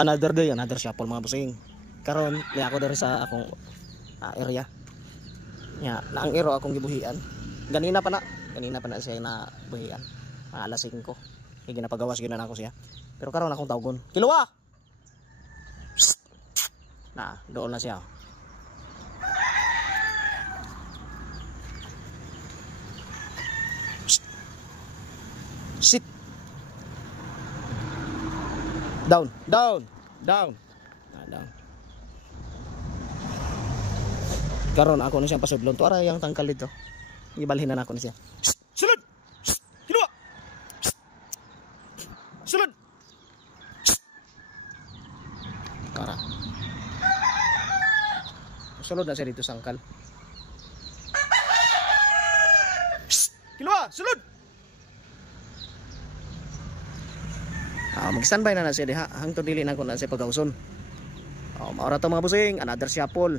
Another day, another shuffle mga busing. Karon ni ako diri sa akong area. Nya na ang iro akong gibuhian. Ganina pa na siya na buhian. Alas 5. Kay ginapagawas gyud na ako siya. Pero karon akong tawgon. Kiluwa. Na, doon na siya. Sit. Down. Down. Karon ako na siyang pasudlon. Tuara yang tangkal dito. Ibalhin na ako na siya. Sulod. Kinuha. Sulod. Para. Sulod na siya dito sangkal. Kinuha. Sulod. Mag-standby na siya diha hangtod dili na ko na siya pagauson. Maura to mga busing, another shuffle.